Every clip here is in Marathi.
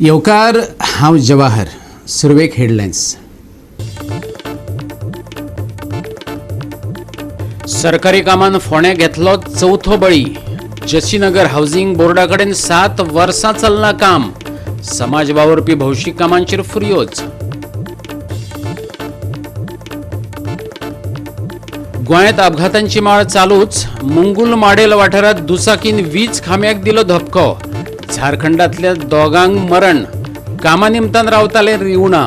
येवकार हांव जवाहर. सुरवेक हेडलायन्स. सरकारी कामान फोंड्या घेतलो चवथो बळी. जसीनगर हाऊसिंग बोर्डा कडेन 7 वर्सां चलना काम. समाज वावरपी भौशीक कामांचेर फुर्योज. गोंयांत अपघातांची माळ चालूच. मुंगूल माडेल वाठारांत दुचाकीन वीज खांब्याक दिलो धपको. झारखंडांतल्या दोगांक मरण. कामा निमतान रावताले रिवणा.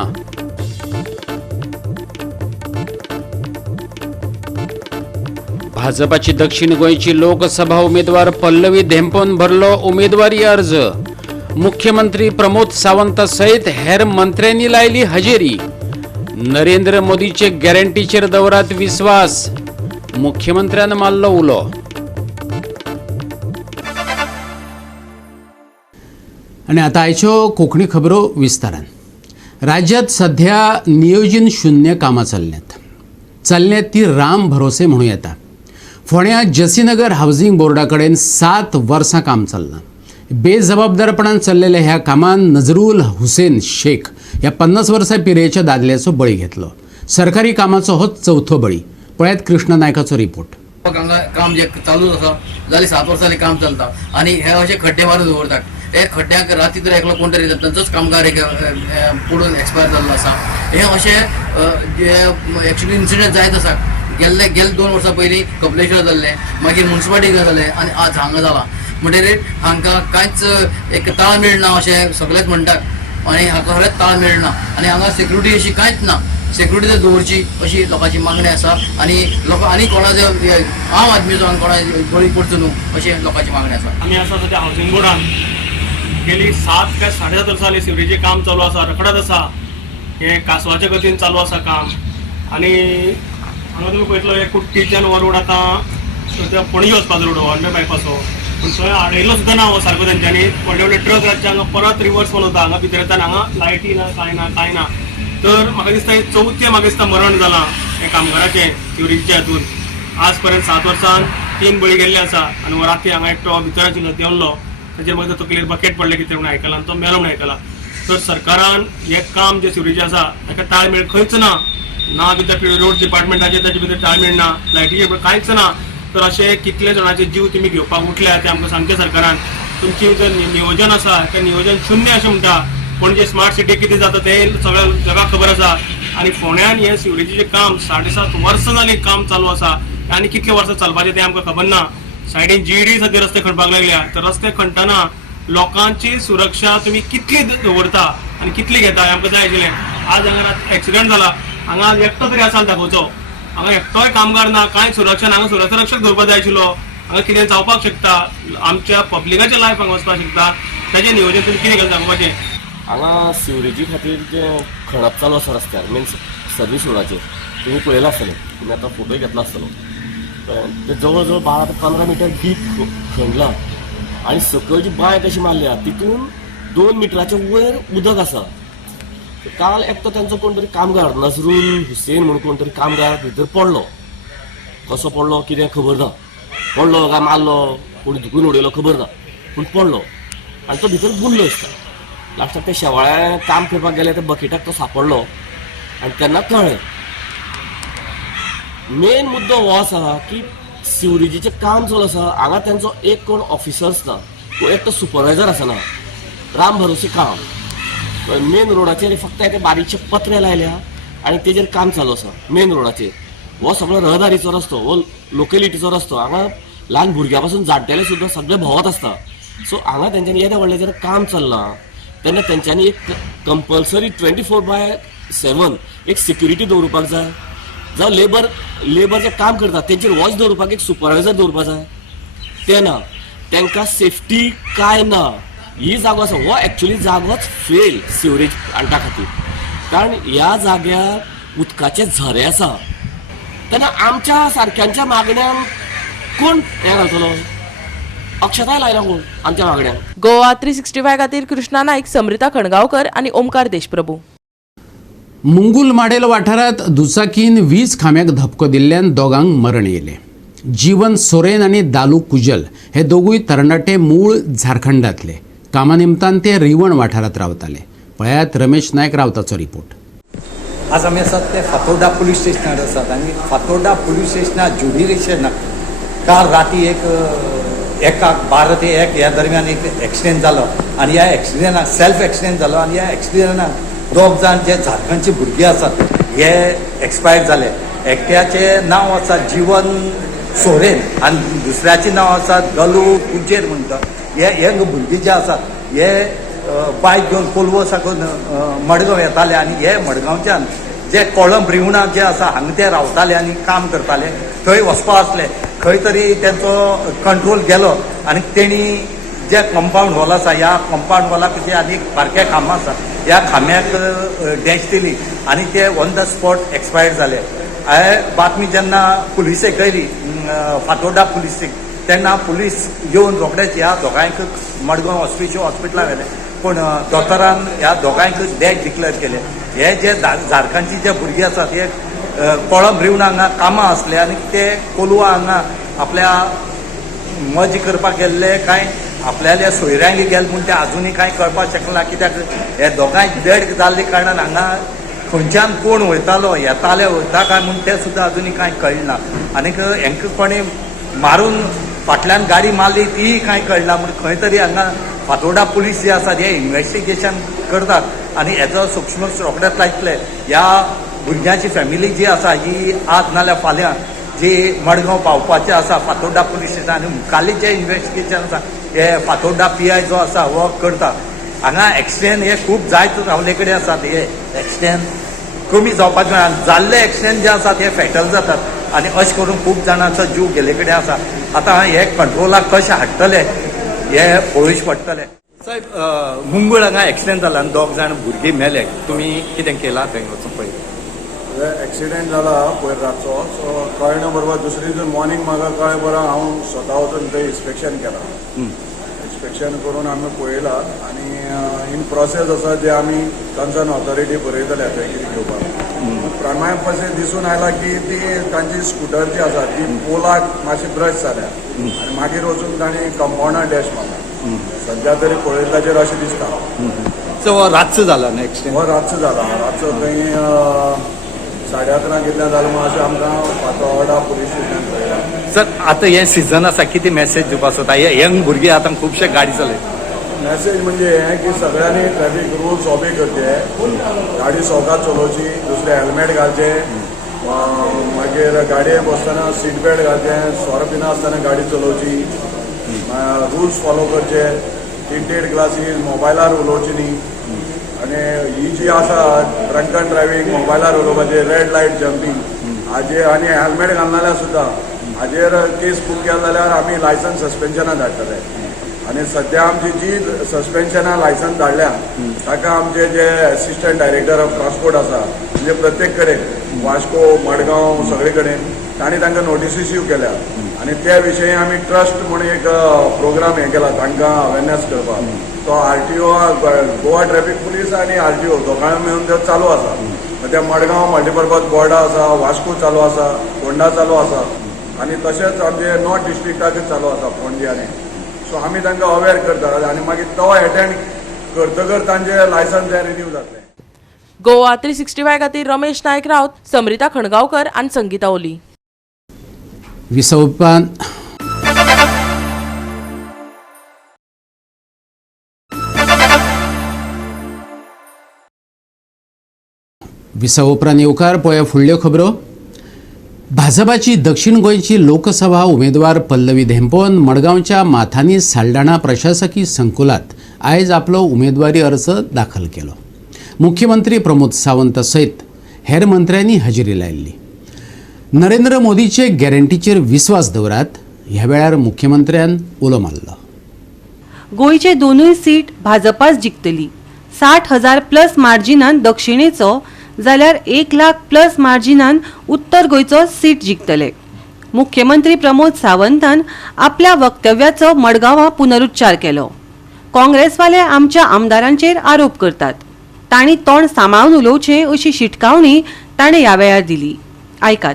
भाजपाची दक्षिण गोंयची लोकसभा उमेदवार पल्लवी धेंपोन भरलो उमेदवारी अर्ज. मुख्यमंत्री प्रमोद सावंत सयत हेर मंत्र्यांनी लायली हजेरी. नरेंद्र मोदीचे गॅरंटीचेर दवरात विस्वास. मुख्यमंत्र्यान मारलो उलो. आणि आता आयच्यो कोंकणी खबरो विस्तारान. राज्यात सध्या नियोजन शून्य कामां चल्ल्यात ती राम भरोसे म्हणूं येता. फोंड्या जसीनगर हाऊसिंग बोर्डा कडेन 7 वर्सां काम चल्लां. बेजबाबदारपणान चल्लेल्या ह्या कामान नजरुल हुसेन शेख ह्या 50 वर्सां पिरेच्या दादल्याचो बळी घेतलो. सरकारी कामाचो हो चवथो बळी. पळयात कृष्ण नायकाचो रिपोर्ट. काम जे चालू आसा जाली 7 वर्सांनी काम चलता आणि हे अशे खड्डे मारून दवरतात. हे खड्ड्याक राती जर एकलो कोण तरी तांचोच कामगार एक पडून एक्सपायर जाल्लो आसा. हे अशे एक्चुअली इन्सिडंट जायत आसा. गेले 2 वर्सां पयलीं कपलेश्वर जाल्ले, मागीर म्युन्सिपालिटी जालें आणि आज हांगा जाला. म्हणटकीर हांकां कांयच एक ताळ मेळना अशें सगळेच म्हणटात आणि हाका खरेंच ताळ मेळना. आणि हांगा सेक्युरिटी अशी कांयच ना. सेक्युरिटी जर दवरची अशी लोकांची मागणी आसा आणि लोक आनी कोणाचो आम आदमीचो कोणा बळी पडचो न्हू अशी लोकांची मागणी आसा. आमी आसा सध्या हाऊसिंग बोर्डान गेली 7 काय 7.5 वर्सांनी सिवरेजी काम चालू आसा, रखडत आसा. हे कासवाच्या गतीन चालू आसा काम. आणि हांगा तुमी पळयतलो हे कुट्टीच्यान हो रोड आतां पणजी वचपाचो रोड अंडर बायपासो, पूण थंय आडयलो सुद्दां ना हो सारको तेंच्यांनी. व्हडले व्हडले ट्रक रातचे हांगा परत रिवर्स वळवता. हांगा भितर येता हांगा लायटी ना कांय ना. तर म्हाका दिसता हे चवथें म्हाका दिसता मरण जालां हे कामगाराचें सिवरेजीच्या हातून. आज पर्यंत 7 वर्सांत 3 बळी गेल्ले आसा. आणि हो राती हांगा एकटो भितर आशिल्लो देंवलो. ताचेर मागीर तकलेर बकेट पडले कितें म्हूण आयकलां आनी तो मेलो म्हूण आयकलां. तर सरकारान हें काम जें सिवरेजी आसा ताका ताळमेळ खंयच ना भितर रोड डिपार्टमेंटाचे ताचे भितर ताळमेळ ना, लायटीचे कांयच ना. तर अशे कितले जाणांचे जीव तुमी घेवपाक उठल्या ते आमकां सांगचे सरकारान. तुमचें जर नियोजन आसा तें नियोजन शून्य अशें म्हणटा. पणजे स्मार्ट सिटी कितें जाता तें सगळ्या जगाक खबर आसा. आनी फोंड्यान हें सिवरेजीचें काम 7.5 वर्सां जालीं काम चालू आसा. आनी कितले वर्सां चलपाचें तें आमकां खबर ना. सायडीन जीडी सद्या रस्ते खणपाक लागल्या. तर रस्ते खणटाना लोकांची सुरक्षा तुमी कितली दवरता आनी कितली घेता हें आमकां जाय आशिल्लें. आज हांगा एक्सिडेंट जाला. हांगा एकटो तरी आसा दाखोवचो. हांगा एकटोय कामगार ना, कांय सुरक्षा ना. हांगा सुरक्षक दवरपाक जाय आशिल्लो. हांगा कितें जावपाक शकता, आमच्या पब्लिकाचें लायफ हांगा वचपाक शकता. ताचें नियोजन तुमी कितें केलें दाखोवपाचें. हांगा सिवरेजी खातीर जें खणप चालू आसा रस्त्यार मिन्स सर्वीस रोडाचेर तुमी पळयलां आसतलें. तुमी आतां फोटो घेतला आसतलो. ते जवळ जवळ 12 ते 15 मिटर डीप खणलां आनी सकयल जी बांय कशी मारल्या तितून 2 मिटराच्या वयर उदक आसा. काल एकटो तांचो कोण तरी कामगार नजरुल हुसेन म्हणून कोण तरी कामगार भितर पडलो. कसो पडलो कितें खबर ना. पडलो काय मारलो कोणी धुकून उडयलो खबर ना, पूण पडलो आनी तो भितर बुडलो दिसता. लास्टाक ते शेवाळ्या काम करपाक गेले ते बकेटाक तो सापडलो आनी तेन्ना कळ्ळें. मेन मुद्दो हो आसा की सिवरेजीचें काम चालू आसा. हांगा तांचो एक कोण ऑफिसर्स ना, एक तो सुपरवायझर आसना. राम भरोसे काम. मेन रोडाचेर फक्त ते बारीकशे पत्रे लायल्या आनी तेजेर काम चालू आसा मेन रोडाचेर. हो सगळो रहदारीचो रस्तो, हो लोकेलिटीचो रस्तो. हांगा ल्हान भुरग्यां पासून जाणटेले सुद्दां सगळे भोंवत आसता. सो हांगा तेंच्यांनी येद्या व्हडलें जर काम चल्लां तेन्ना तेंच्यांनी एक कंपल्सरी 24/7 एक सिक्युरिटी दवरपाक जाय. जावं लेबर जे काम करता तेंचेर वॉच दवरपाक एक सुपरवायझर दवरपाक जाय. ते ना. तांकां सेफ्टी कांय ना. ही जागो आसा हो एक्चुअली जागोच फेल सिवरेज हाडटा खातीर. कारण ह्या जाग्यार उदकाचे झरे आसा. तेन्ना आमच्या सारक्यांच्या मागण्यांक कोण हें घालतलो. अक्षताय लायना कोण आमच्या मागण्यांक. गोवा 365 खातीर कृष्णा नाईक, समृता खणगांवकर आनी ओमकार देशप्रभू. मुंगूल माडेल वाठारांत दुचाकीन वीज खांब्याक धपको दिल्ल्यान दोगांक मरण येयलें. जीवन सोरेन आनी दालू कुजल हे दोगूय तरणाटे मूळ झारखंडांतले. कामानिमतान ते रिवण वाठारात रावताले. पळयात रमेश नायक रावताचो रिपोर्ट. आज आमी आसात ते फातोर्डा पुलीस स्टेशनार आसात आनी फातोर्डा पुलीस स्टेशना ज्युडिशनाक काल राती एकाक 12 ते 1 ह्या दरम्यान एक एक्सिडेंट जालो आनी ह्या एक्सिडेंटाक सेल्फ एक्सिडेंट जालो आनी ह्या एक्सिडेंटाक 2 जाण जे झारखंडचे भुरगे आसात हे एक्सपायर जाले. एकट्याचें नांव आसा जीवन सोरेन आनी दुसऱ्याचें नांव आसा गलू कुजेर म्हणटा. हे भुरगे जे आसात हे बायक घेवन कोलवो साकून मडगांव येताले आनी हे मडगांवच्यान जे कोळंब रिवणा जे आसा हांगा ते रावताले आनी काम करताले. थंय वचपा आसले खंय तरी तेंचो कंट्रोल गेलो आनी तेणी जे कंपाऊंड वॉल आसा ह्या कंपाऊंड वॉलाक जे आनी बारकें खांबो आसा ह्या खांब्याक डॅश दिली आनी ते ऑन द स्पॉट एक्सपायर जाले. हांवें बातमी जेन्ना पुलिसेक कळली फातोर्डा पुलिसेक तेन्ना पुलीस येवन रोखडेच ह्या दोगांयक मडगांव हॉस्पिटलांत व्हेले पूण दोतोरान ह्या दोगांयक डॅड डिक्लेअर केले. हे जे झारखंडची जे भुरगे आसात हे कोळंब रिवणा हांगा कामां आसले आनी ते कोलवा हांगा आपल्या मज करपाक गेल्ले काय आपल्याल्या सोयऱ्यांक गेले म्हूण ते आजुनूय कांय कळपाक शकना कित्याक हे दोगांय डेड जाल्ले कारणान हांगा खंयच्यान कोण वयतालो येताले वयता काय म्हूण ते सुद्दां आजुनूय कांय कळना. आनीक हेंका कोणी मारून फाटल्यान गाडी मारली तीय कांय कळना म्हूण खंय तरी हांगा फातोर्डा पुलीस जे आसात हे इन्व्हेस्टिगेशन करतात आनी हेचो सूक्ष्म रोखडेच लायतले. ह्या भुरग्याची फॅमिली जी आसा ही आज नाल्यार फाल्यां जी मडगांव पावपाचें आसा फातोर्डा पुलीस स्टेशन आनी मुखाल्लें जें इन्व्हेस्टिगेशन आसा हे फातोर्डा PI जो आसा हो करता. हांगा एक्सिडेंट हे खूब जायत रावले कडेन आसात. हे एक्सिडेंट कमी जावपाक जाय. जाल्ले एक्सिडेंट जे आसात हे फॅटल जातात आनी अशें करून खूब जाणांचो जीव गेले कडेन आसा. आतां हे कंट्रोलाक कशें हाडटले हे पळोवचे पडटले. साहेब मुंगूळ हांगा एक्सिडेंट जाला आनी 2 जाण भुरगे मेले. तुमी कितें केलां थंय वचून पळय. एक्सिडेंट जाला पयर रातचो सो कळना बरोबर दुसरे दीस मॉर्निंग म्हाका कळ्ळें बरो हांव स्वता वचून थंय इन्स्पेक्शन केलां. इन्स्पेक्शन करून आमी पळयलां आनी इन प्रोसेस आसा जे आमी कन्सर्न ऑथॉरिटी बरयतले थंय कितें घेवपाक. प्रायमरी प्रोसेस दिसून आयला की ती तांची स्कुटर जी आसा ती पोलाक मातशी ब्रश जाल्या आनी मागीर वचून तांणी कंपाउंडार डॅश मारला. सद्या तरी पळयताचेर अशें दिसता. सो रातचो जाला न्ही एक्सिडेंट. हो रातचो जाला. रातचो थंय 11:30 कितल्या जालें म्हूण अशें आमकां फातोर्डा पुलीस स्टेशन कळयलां. सर आतां हे सिजन आसा कितें मॅसेज दिवपाक सोदता. हे यंग भुरगे आतां खुबशे गाडी चलयतात. मॅसेज म्हणजे हें की सगळ्यांनी ट्रॅफीक रुल्स ऑबे करचे. गाडी सवकात चलोवची. दुसरें हेल्मेट घालचे. मागीर गाडयेन बसतना सीट बेल्ट घालचें. स्वर पिना आसतना गाडी चलोवची. रुल्स फॉलो करचे. टिंटेड ग्लासीस मोबायलार उलोवची न्ही. आनी ही जी आसा ड्रंक अँड ड्रायव्हिंग मोबायलार उलोवपाचे रेड लायट जम्पिंग हाजेर आनी हेल्मेट घालनाल्यार सुद्दां हाजेर केस बूक केलो जाल्यार आमी लायसन्स सस्पेन्शनाक धाडटले. आनी सद्या आमची जी सस्पेन्शनाक लायसन्स धाडल्या ताका आमचे जे असिस्टंट डायरेक्टर ऑफ ट्रान्सपोर्ट आसा म्हणजे प्रत्येक कडेन वास्को मडगांव सगळे कडेन तांणी तांकां नोटीस इश्यू केल्या आनी त्या विशयी आमी ट्रस्ट म्हणून एक प्रोग्राम हें केला तांकां अवेरनेस करपाक. तो RTO गोवा ट्रॅफिक पुलीस आनी RTO दोगांय मेळून तो चालू आसा. त्या मडगांव मल्टीपर्पज बोर्डा आसा, वास्को चालू आसा, फोंडा चालू आसा आनी तशेंच आमचे नॉर्थ डिस्ट्रिक्टाक चालू आसा पणजे आनी. सो आमी तांकां अवेर करतात आनी मागीर तो अटेंड करतकर तांचे लायसन्स रिन्यू जातले. गोवा 365 खातीर रमेश नायक रावत, समृता खणगांवकर आनी संगीता ओली. विसवपान विसव उपरांत येवकार पळया फुडल्यो खबरो. भाजपाची दक्षिण गोंयची लोकसभा उमेदवार पल्लवी धेंपोन मडगांवच्या माथानी साल्डाणा प्रशासकी संकुलात आयज आपलो उमेदवारी अर्ज दाखल केलो. मुख्यमंत्री प्रमोद सावंत सयत हेर मंत्र्यांनी हजेरी लायिल्ली. नरेंद्र मोदीचे गॅरंटीचेर विस्वास दवरात ह्या वेळार मुख्यमंत्र्यान उलो मारलो. गोंयचे दोनूय सीट भाजपाच जिखतली. 60,000 प्लस मार्जिनान दक्षिणेचो जाल्यार 1,00,000 प्लस मार्जिनान उत्तर गोंयचो सीट जिखतले. मुख्यमंत्री प्रमोद सावंतान आपल्या वक्तव्याचो मडगांवां पुनरुच्चार केलो. काँग्रेसवाले आमच्या आमदारांचेर आरोप करतात. तांणी तोंड सांबाळून उलोवचें अशी शिटकावणी ताणें ह्या वेळार दिली. आयकात.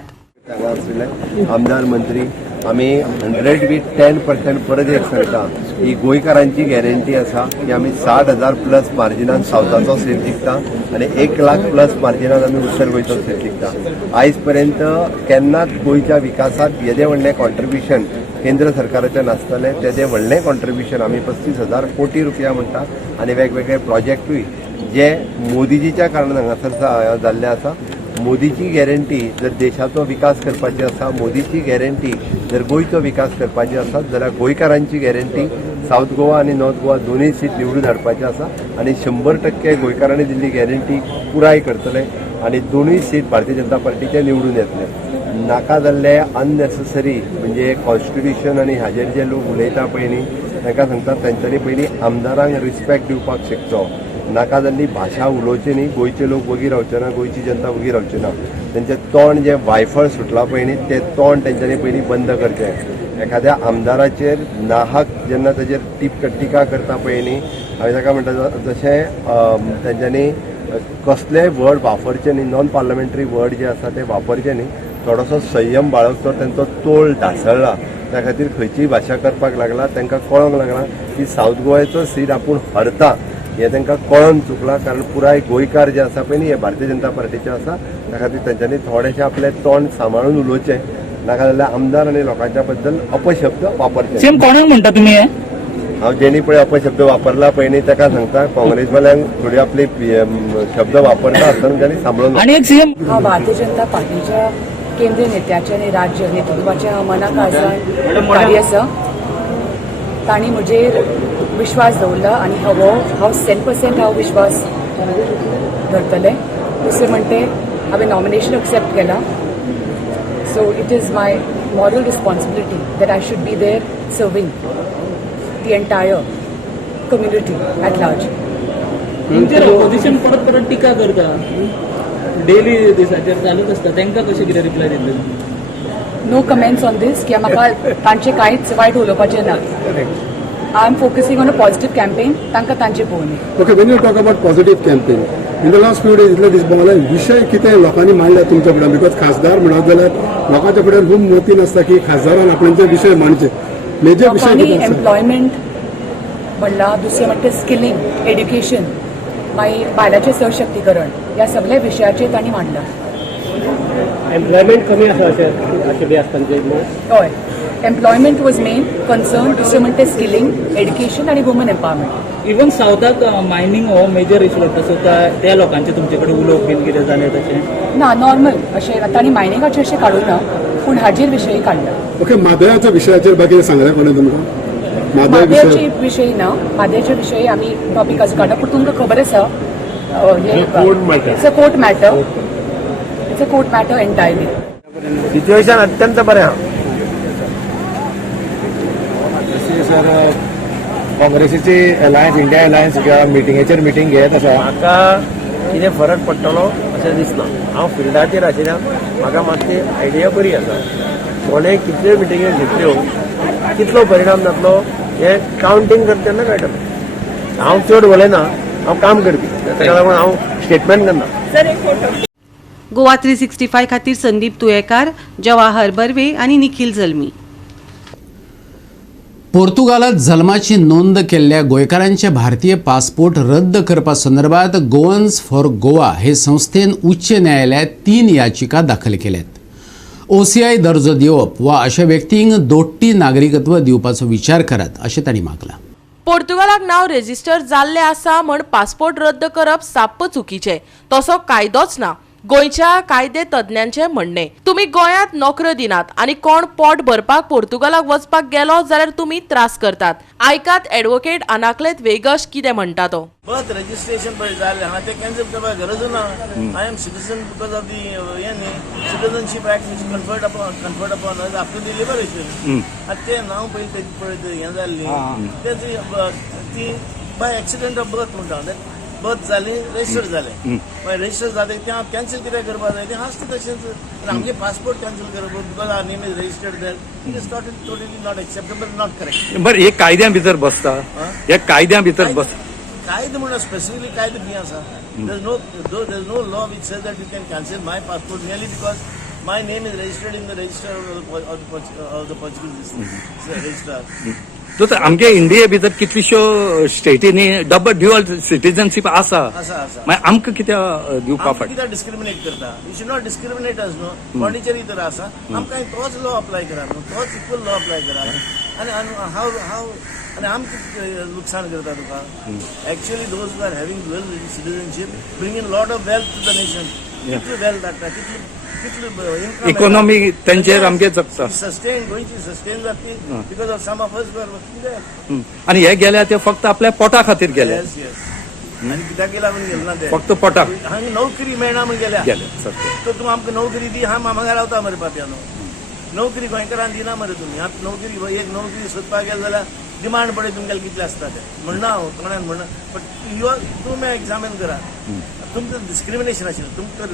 आमदार मंत्री आमी 110% परत एक सांगता ही गोंयकारांची गॅरंटी आसा की आमी 60,000 प्लस मार्जिनान सावथाचो सीट जिखता आनी 1 लाख प्लस मार्जिनान आमी उत्तर गोंयचो सीट जिखता. आयज पर्यंत केन्नाच गोंयच्या विकासात येदे व्हडलें कॉन्ट्रिब्युशन केंद्र सरकाराचें नासतलें. तेजें व्हडलें कॉन्ट्रिब्युशन आमी 35,000 कोटी रुपया म्हणटा आनी वेगवेगळे प्रोजेक्टूय जे मोदीजीच्या कारणान हांगासर जाल्ले आसा. मोदीची गॅरंटी जर देशाचो विकास करपाची आसा, मोदीची गॅरंटी जर गोंयचो विकास करपाची आसा जाल्यार गोंयकारांची गॅरंटी साऊथ गोवा आनी नॉर्थ गोवा दोनूय सीट निवडून हाडपाची आसा आनी 100% गोंयकारांनी दिल्ली गॅरंटी पुराय करतले आनी दोनूय सीट भारतीय जनता पार्टीचे निवडून येतले. नाका जाल्ले अननेसेसरी म्हणजे कॉन्स्टिट्युशन आनी हाजेर जे लोक उलयता पळय न्ही तांकां सांगतात तांच्यांनी पयलीं आमदारांक रिस्पेक्ट दिवपाक शिकचो. नाका जाल्ली भाशा उलोवची न्ही. गोंयचे लोक वगी रावचे ना, गोंयची जनता वगी रावची ना. तेंचें तोंड जें वायफळ सुटलां पळय न्ही तें तोंड तेंच्यांनी पयलीं बंद करचें. एखाद्या आमदाराचेर नाहक जेन्ना ताचेर टिका करता पळय न्ही हांवें ताका म्हणटा तशें तेंच्यांनी कसलेय वर्ड वापरचे न्ही. नॉन पार्लमेंटरी वर्ड जे आसा ते वापरचे न्ही. थोडोसो संयम बाळगचो. तेंचो तोल ढासळ्ळा त्या खातीर खंयचीय भाशा करपाक लागला. तांकां कळोंक लागला की साऊथ गोव्याचो सीट आपूण हरता हें तांकां कळोन चुकलां. कारण पुराय गोंयकार जे आसा पळय न्ही हे भारतीय जनता पार्टीचे आसा. त्या खातीर तांच्यांनी थोडेशें आपलें तोंड सांबाळून उलोवचें. नाका जाल्यार आमदार आनी लोकांच्या बद्दल अपशब्द वापरचे. सेम कोणाक म्हणटा तुमी हे? हांव जेणी पळय अपशब्द वापरला पळय न्ही ताका सांगता काँग्रेसवाल्यांक थोडी आपली शब्द वापरता आसतना तांणी सांबाळून. आणि एक सीएम हांव भारतीय जनता पार्टीच्या केंद्रीय नेत्याचे आनी राज्य नेतृत्वाच्या मनाक आसान भारी आसा. तांणी म्हजेर विश्वास दवरला आनी हांव 100% हांव विश्वास धरतलें. दुसरें म्हणटे हांवें नॉमिनेशन एक्सेप्ट केलां. So it is my moral responsibility that I should be there serving the entire community at large. तुमचेर ऑपोजिशन परत परत टिका करता डेली दिसाचेर चालूच आसता. तांकां कशें कितें रिप्लाय दितले? नो कमेंट्स ऑन दीस कित्याक म्हाका तांचें कांयच वायट उलोवपाचें ना. I am focusing on a positive campaign. तांकां तांचे पळोवनी. Okay, when you talk about positive campaign in the last few days इतले दीस भोंवला विशय कितें लोकांनी मांडला तुमच्या फुड्यान? बिकॉज खासदार म्हणत जाल्यार लोकांच्या फुड्यान खूब मोती नासता की खासदारान आपणचे विशय मांडचे. मेजर विशय लोकांनी कितें आसा? एम्प्लॉयमेंट म्हणला. दुसरें म्हणटा स्किलिंग, एड्युकेशन, मागीर बायलांचें सशक्तीकरण ह्या सगळ्या विशयाचेर तांणी मांडला. एम्प्लॉयमेंट कमी आसा अशें बी आसता तें? हय, एम्प्लॉयमेंट वॉज मेन कन्सर्न. दुसरें म्हणटा स्किलिंग, एड्युकेशन आनी वुमन एम्पावरमेंट. इवन सावथाक मायनिंग हो मेजर इशू लागता. सो त्या लोकांचे तुमचे कडेन उलोवप बीन कितें जालें तशें? ना, नॉर्मल अशें तांणी मायनिंगाचेर अशें काडूं ना पूण हाजेर विशय काडला. ओके, मादयाच्या विशयाचेर बाकी सांगलें कोणें तुमकां? मादयाचे विशय ना. मादयाचे विशयी आमी टॉपीक आजून काडना पूण तुमकां खबर आसा it's a court matter. It's a court matter entirely. Situation अत्यंत बरें आहा. सर काँग्रेसीची अलायन्स, इंडिया अलायन्स मिटिंगेचेर मिटींग घेत आसा. म्हाका कितें फरक पडटलो अशें दिसना. हांव फिल्डाचेर आशिल्ल्यान म्हाका मातशी आयडिया बरी आसा. कोणें कितल्यो मिटिंग्यो घेतल्यो कितलो परिणाम जातलो हें कावंटींग करता तेन्ना कळटलें. हांव चड उलयना, हांव काम करपी. ताका लागून हांव स्टेटमेंट करना. गोवा 365 खातीर संदीप तुयेकार, जवाहर बर्वे आनी निखिल जल्मी. पोर्तुगालात जल्माची नोंद केल्ल्या गोंयकारांचे भारतीय पासपोर्ट रद्द करपा संदर्भात गोवन्स फॉर गोवा हे संस्थेन उच्च न्यायालयात 3 याचिका दाखल केल्यात. OCI दर्जो दिवप वा अशा व्यक्तींक दोट्टी नागरिकत्व दिवपाचो विचार करात अशें तांणी मागला. पोर्तुगालाक नाव रेजिस्टर जाल्ले आसा म्हण पासपोर्ट रद्द करप साप्प चुकीचें. तसो कायदोच ना. गोंयच्या कायदे तज्ञांचे म्हणणे. तुम्ही गोंयांत नोकऱ्यो दिनात आनी कोण पोट भरपाक पोर्तुगालाक वचपाक गेलो जाल्यार तुम्ही त्रास करतात. आयकात ॲडव्होकेट अनाकलेत वेगश कितें म्हणटा तो. बर्थ रजिस्ट्रेशन पळय जालें हांगा तें कॅन्सल करपाक गरज ना. I am citizen because of the हें न्ही citizenship act which conferred upon us after the liberation. आतां तें नांव पळय पळय हें जाल्लें तें ती बाय एक्सिडेंट ऑफ बर्थ म्हणटा. बर्थ जाली रजिस्टर जालें मागीर रजिस्टर जालें तें हांव कॅन्सल कित्याक करपाक जाय तें आसता तशेंच. आमगे पासपोर्ट कॅन्सल करप because our name is registered there. It is totally not acceptable, not correct. बरं हे कायद्या भितर बसता. हे कायद्या भितर बस कायदो म्हणून स्पेसिफिकली कायदो कितें आसा? There is no law which says that you can cancel my passport merely because My name is registered in the register of the Portuguese registrar. तर आमगे इंडिये भितर कितल्योश्यो स्टेटीनी ड्युअल सिटीजनशीप आसा आसा मागीर आमकां कित्याक दिवपा आमकां फाट कित्याक डिस्क्रिमिनेट करता? यू शुड नॉट डिस्क्रिमिनेट अस न्हू. पॉंडिचेरी तर आसा, आमकां तोच लॉ अप्लाय करा न्हू, तोच इक्वल लॉ अप्लाय करा. आनी हाव आनी आमकां लुकसाण करता तुका. Actually those who are having dual citizenship bring in lot of wealth to the nation. कितली वेल्थ हाडटा, कितली इकॉनॉमी तेंचेर आमगे जगता. सस्टेन गोंयची सस्टेन जातली because of some of us were working there. आनी हे गेल्या ते फक्त आपल्या पोटा खातीर गेले. येस आनी कित्याक गेला म्हण गेले ना ते फक्त पोटाक हांगा नोकरी मेळना म्हण गेल्या. सत्य. तर तूं आमकां नोकरी दी, हांव मामांगा रावता मरे पाप्यानो. नोकरी गोंयकारांक दिना मरे तुमी. आतां नोकरी एक नोकरी सोदपाक गेले जाल्यार डिमांड पळय तुमगेले कितले आसता ते म्हणना हांव कोणान म्हणना. बट तुमी एग्जामीन करा. तुमकां डिस्क्रिमिनेशन आशिल्लें, तुमकां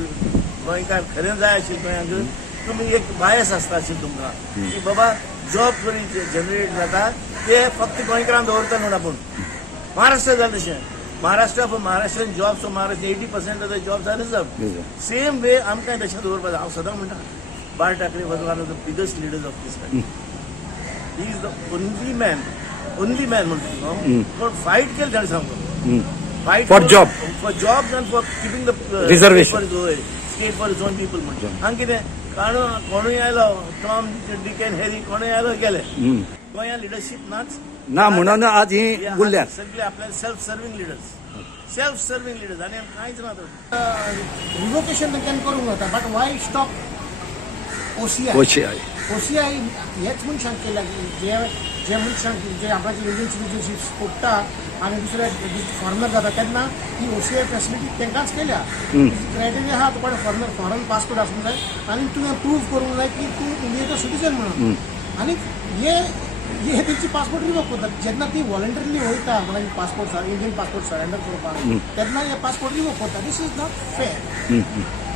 गोंयकार खरें जाय आशिल्लें गोंयांक. तुमी एक बायस आसता आशिल्लें तुमकां की बाबा जॉब जनरेट जाता ते फक्त गोंयकारांक दवरता म्हणून. आपूण महाराष्ट्र जालें तशें. महाराष्ट्रान jobs, so Maharashtra 80% of the jobs are reserve. Same way आमकां तशें दवरपाक जाय. हांव सदां म्हणटा Bal Thackeray was one of the biggest leaders of this country. He is the only man म्हणटा पूण फायट केलें ताणें सामको. Fight for job, for jobs and for keeping the reservation state for his own people म्हणटा. हांगा कितें कोणूय आयलो, टॉम डिक एंड हॅरी कोणूय आयलो गेले. गोंयांत लिडरशीप नाच ना म्हणून आज ही उरल्या सगळे आपल्या सेल्फ सर्विंग लिडर्स आनी कांयच ना. रिलोकेशन तेंच्यानी करूंक जाता, बट वाय स्टॉप ओसीआय हेच मनशांक केला जे मनशांक जे आपणाची इंडियन सिटीजनशीप सोडटा आनी दुसरे फॉरनर जाता तेन्ना ही ओसीआय फॅसिलिटी तेंकांच केल्या. क्रायटेरिया आहा तुका फॉरन पासपोर्ट आसूंक जाय आनी तुवें प्रूव करूंक जाय की तूं इंडियेचो सिटीजन म्हणून. आनी हे तेंची पासपोर्ट रिवोक करतात. जेन्ना ती वॉलंटरीली वयता म्हणजे पासपोर्ट इंडियन पासपोर्ट सरेंडर करपाक तेन्ना हे पासपोर्ट रिवोक करता. This is not fair.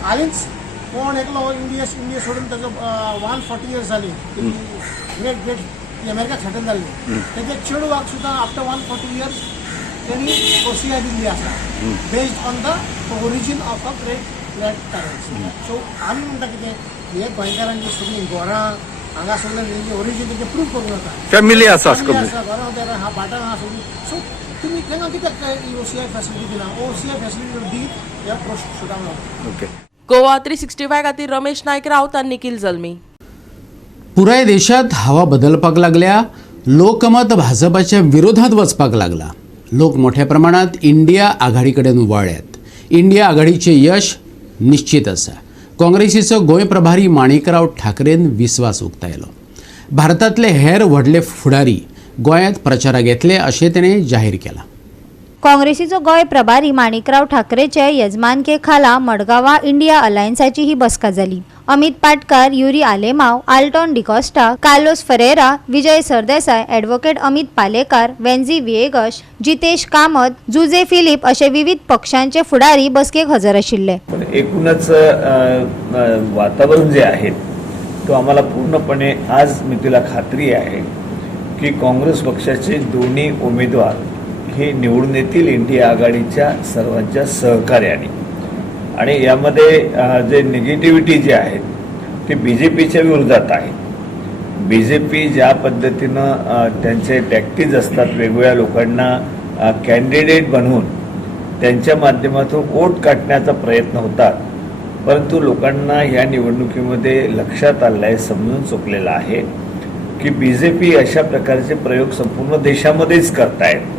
हालींच कोण एकलो इंडिया सोडून ताजो 140 इयर्स जाली. ग्रेट अमेरिका सेटल जाल्ली. तेजे चेडवाक सुद्दां आफ्टर 140 इयर्स तेणी ओसीआय दिल्ली आसा based on the origin of a great parents. So आमी म्हणटा कितें हे गोंयकारांची सगळीं घरां हांगा सगळें तेंची ओरिजीन तेंचे प्रूव करूंक जाता. फॅमिली आसा घरां हा भाटां आहा सगळीं. सो तुमी तेंका कित्याक ओसीआय फॅसिलिटी दिना? ओसीआय फॅसिलिटी दी ह्या प्रश्न सुदारलो. ओके. गोवा 365 खातीर रमेश नायक रावत आनी निखिल जल्मी. पुराय देशात हवा बदलपाक लागल्या. लोकमत भाजपाच्या विरोधात वचपाक लागला. लोक मोठ्या प्रमाणात इंडिया आघाडी कडेन वळ्ळ्यात. इंडिया आघाडीचे यश निश्चित आसा. काँग्रेसीचो गोंय प्रभारी माणिकराव ठाकरेन विस्वास उक्तायलो. भारतांतले हेर व्हडले फुडारी गोंयांत प्रचाराक येतले अशें तेणें जाहीर केलां. काँग्रेसीचो गोंय प्रभारी माणिकराव ठाकरेचे यजमानके खाला मडगांवां इंडिया अलायन्साची ही बसका जाली. अमित पाटकार, युरी आलेमाव, आल्टॉन डिकॉस्टा, कार्लोस फरेरा, विजय सरदेसाय, ॲडव्होकेट अमित पालेकार, वेन्झी विएगश, जितेश कामत, जुजे फिलिप अशे विविध पक्षांचे फुडारी बसकेक हजर आशिल्ले. पण एकूणच वातावरण जे आहे तो आम्हाला पूर्णपणे आज मितीला खात्री आहे की काँग्रेस पक्षाचे दोन्ही उमेदवार हे निवडून येतील इंडिया आघाडीच्या सर्वांच्या सहकार्याने. आणि यामध्ये जे निगेटिव्हिटी जे आहेत ते बीजेपीच्या विरोधात आहे. बीजेपी ज्या पद्धतीनं त्यांचे टॅक्टिक्स असतात वेगवेगळ्या लोकांना कॅन्डिडेट बनवून त्यांच्या माध्यमातून वोट काढण्याचा प्रयत्न होतात, परंतु लोकांना या निवडणुकीमध्ये लक्षात आलं आहे, समजून चुकलेलं आहे की बीजेपी अशा प्रकारचे प्रयोग संपूर्ण देशामध्येच करतायत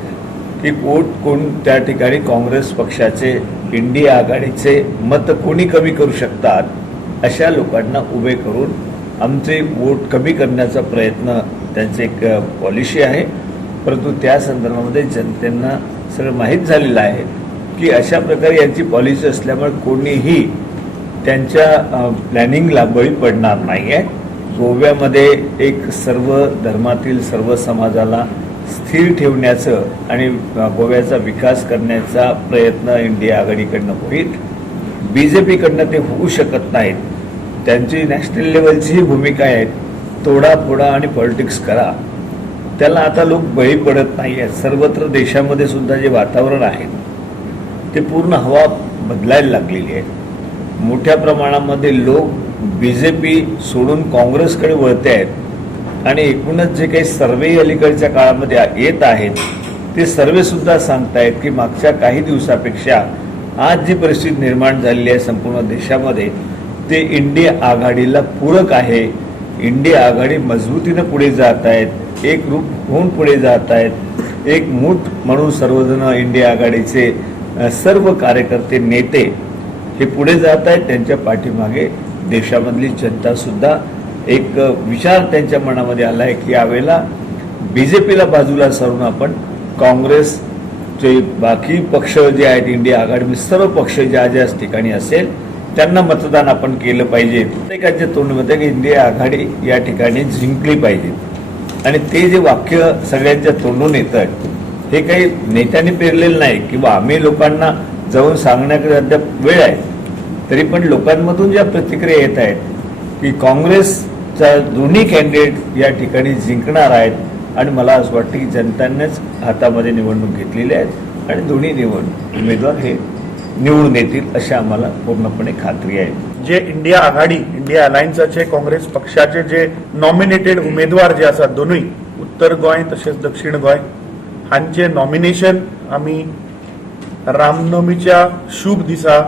की वोट कोण त्या ठिकाणी काँग्रेस पक्षाचे इंडिया आघाडीचे मत कोणी कमी करू शकतात अशा लोकांना उभे करून आमचे वोट कमी करण्याचा प्रयत्न त्यांचे एक पॉलिसी आहे. परंतु त्या संदर्भामध्ये जनतेला सगळं माहीत झालेलं आहे की अशा प्रकारे यांची पॉलिसी असल्यामुळे कोणीही त्यांच्या प्लॅनिंगला बळी पडणार नाही आहे. गोव्यामध्ये एक सर्व धर्मातील सर्व समाजाला स्थिर ठेवण्याचं आणि गोव्याचा विकास करण्याचा प्रयत्न इंडिया आघाडीकडनं होईल. बीजेपीकडनं ते होऊ शकत नाहीत. त्यांची नॅशनल लेवलची भूमिका आहे तोडाफोडा आणि पॉलिटिक्स करा. त्याला आता लोक बळी पडत नाही आहेत. सर्वत्र देशामध्ये सुद्धा जे वातावरण आहे ते पूर्ण हवा बदलायला लागलेली आहे. मोठ्या प्रमाणामध्ये लोक BJP सोडून काँग्रेसकडे वळते आहेत आणि एकूणच जे काही सर्वे अलीकडच्या काळामध्ये येत आहेत ते सर्वे सुद्धा सांगतायत की मागच्या काही दिवसापेक्षा आज जी परिस्थिती निर्माण झालेली आहे संपूर्ण देशामध्ये ते इंडिया आघाडीला पूरक आहे. इंडिया आघाडी मजबूतीनं पुढे जात आहेत, एक रूप होऊन पुढे जात आहेत. एक मूठ म्हणून सर्वजण इंडिया आघाडीचे सर्व कार्यकर्ते नेते हे पुढे जात आहेत. त्यांच्या पाठीमागे देशामधली जनता सुद्धा एक विचार त्यांच्या मनामध्ये आला आहे की यावेळेला BJPला बाजूला सारून आपण काँग्रेसचे बाकी पक्ष जे आहेत इंडिया आघाडी सर्व पक्ष ज्या ज्या ठिकाणी असेल त्यांना मतदान आपण केलं पाहिजे. प्रत्येकाच्या तोंडमध्ये की इंडिया आघाडी या ठिकाणी जिंकली पाहिजे आणि ते जे वाक्य सगळ्यांच्या तोंडून येतं हे काही नेत्यांनी पेरलेलं नाही किंवा आम्ही लोकांना जाऊन सांगण्याकडे अद्याप वेळ आहे. तरी पण लोकांमधून ज्या प्रतिक्रिया येत आहेत की काँग्रेसचा दोन्ही कॅन्डिडेट या ठिकाणी जिंकणार आहेत आणि मला असं वाटतं की जनतांनीच हातामध्ये निवडणूक घेतलेली आहे आणि दोन्ही उमेदवार हे निवडून येतील अशी आम्हाला पूर्णपणे खात्री आहे. जे इंडिया आघाडी इंडिया अलायन्साचे काँग्रेस पक्षाचे जे नॉमिनेटेड उमेदवार जे आसात दोनूय उत्तर गोंय तशेंच दक्षिण गोंय हांचे नॉमिनेशन आमी रामनवमीच्या शुभ दिसा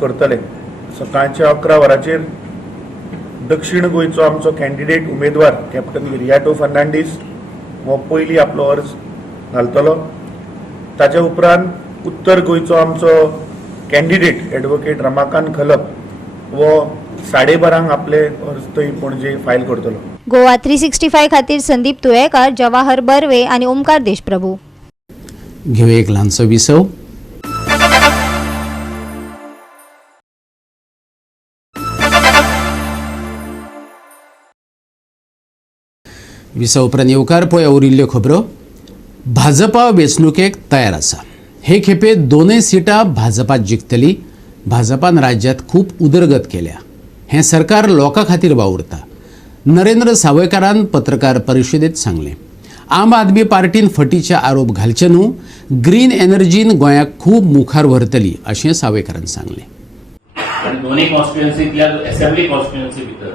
करतले. सकाळच्या 11 वरांचेर दक्षिण गोंयचो आमचो कॅन्डिडेट उमेदवार कॅप्टन विरियाटो फर्नांडीस हो पयली आपलो अर्ज घालतलो. ताच्या उपरांत उत्तर गोंयचो आमचो कॅन्डिडेट एडवोकेट रमाकांत खलप वो 12:30 आपले अर्ज थंय पणजे फायल करतलो. गोवा 365 खातीर संदीप तुयेकर, जवाहर बर्वे आणि ओमकार देशप्रभू. घेऊया एक ल्हानसो विसव. विसव उपरांत येवकार पळय उरिल्ल्यो खबरो. भाजपा वेंचणुकेक तयार आसा. हे खेपे दोनूय सिटां भाजपात जिखतली. भाजपान राज्यांत खूब उदरगत केल्या. हें सरकार लोकां खातीर वावुरता. नरेंद्र सावयकारान पत्रकार परिशदेंत सांगलें. आम आदमी पार्टीन फटीचे आरोप घालचे न्हू. ग्रीन एनर्जीन गोंयाक खूब मुखार व्हरतली अशें सावयकारान सांगलें. आनी दोन्ही कॉन्स्टिट्युएन्सींतल्या असेंब्ली कॉन्स्टिट्युएन्सी भितर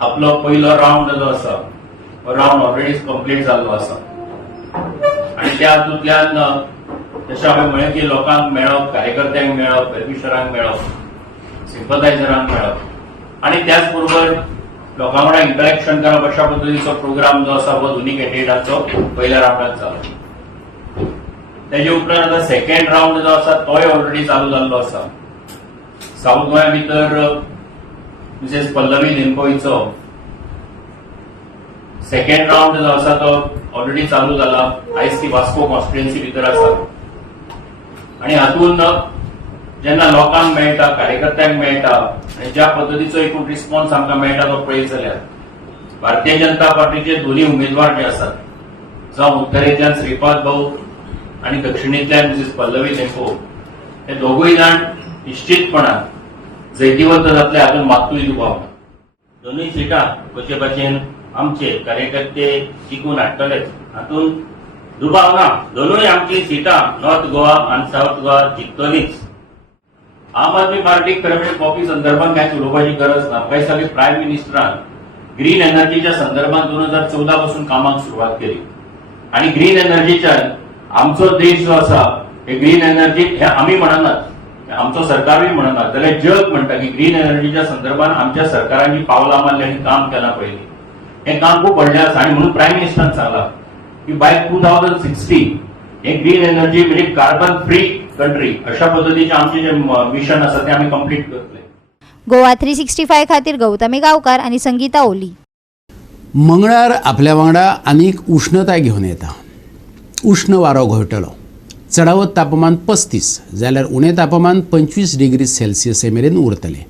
आपलो पयलो रावंड जो आसा हो रावंड ऑलरेडी कंप्लीट जाल्लो आसा आनी त्या हातूंतल्यान जशें हांवें म्हळें की लोकांक मेळप, कार्यकर्त्यांक मेळप, वेल्विशरांक मेळप, सिंपथायझरांक मेळप आनी त्याच बरोबर लोकां वांगडा इंटरॅक्शन करप अशा पद्दतीचो प्रोग्राम जो आसा हो दोन्ही कॅन्डिडेटांचो पयल्या रावंडात जालो. तेजे उपरांत आतां सेकंड रावंड जो आसा तोय ऑलरेडी चालू जाल्लो आसा. साऊथ गोंया भितर मिसेस पल्लवी लिंपोईचो सेकंड रावंड जो आसा तो ऑलरेडी चालू जाला. आयज ती वास्को कॉन्स्टिट्युएन्सी भितर आसा आनी हातूंत जेन्ना लोकांक मेळटा, कार्यकर्त्यांक मेळटा आनी ज्या पद्दतीचो एकूण रिस्पॉन्स आमकां मेळटा तो पळयत जाल्यार भारतीय जनता पार्टीचे दोन्ही उमेदवार जे आसात जावं उत्तरेंतल्यान श्रीपाद भाऊ आनी दक्षिणेंतल्यान मिसेस पल्लवी लिंपो हे दोगूय जाण निश्चितपणान जैतिवंत जातले हातूंत मात्तूय दुबाव ना. दोनूय सिटां कशे भाशेन आमचे कार्यकर्ते जिखून हाडटले हातूंत दुबाव ना. दोनूय आमची सिटां नॉर्थ गोवा आनी साऊथ गोवा जिखतलीच. आम आदमी पार्टीक खरें म्हणजे कॉफी संदर्भात कांयच उलोवपाची गरज ना. म्हाका दिसता की प्रायम मिनिस्टरान ग्रीन एनर्जीच्या संदर्भात 2014 पासून कामाक सुरवात केली आनी ग्रीन एनर्जीच्यान आमचो देश जो आसा हे ग्रीन एनर्जी हे आमी म्हणनात, आमचो सरकारूय म्हणनात जाल्यार जग म्हणटा की ग्रीन एनर्जीच्या संदर्भात आमच्या सरकारांनी पावलां मारली आनी काम केलां पयलीं. हें काम खूब व्हडलें आसा आनी म्हणून प्रायम मिनिस्टरान सांगलां की बाय 2060 हे ग्रीन एनर्जी म्हणजे कार्बन फ्री कंट्री अशा पद्धतीचे आमचे जे मिशन आसा ते आमी कंप्लीट करतले. गोवा 365 खातीर गौतमी गांवकार आणि संगीता ओली. मंगळार आपल्या वांगडा आनीक उश्णताय घेवन येता. उष्ण वारो घोळटलो. चडावत तापमान 35 जाल्यार उणें तापमान 25 डिग्री सेल्सियस मेरेन उरतलें.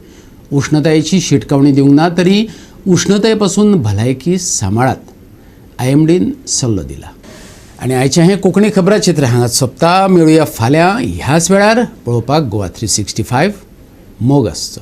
उष्णतायेची शिटकावणी दिवंक ना तरी उष्णताये पासून भलायकी सांबाळात IMDन सल्लो दिला. आनी आयचें हें कोंकणी खबराचित्र हांगाच सोंपता. मेळुया फाल्यां ह्याच वेळार पळोवपाक गोवा 365 मोग आसचो.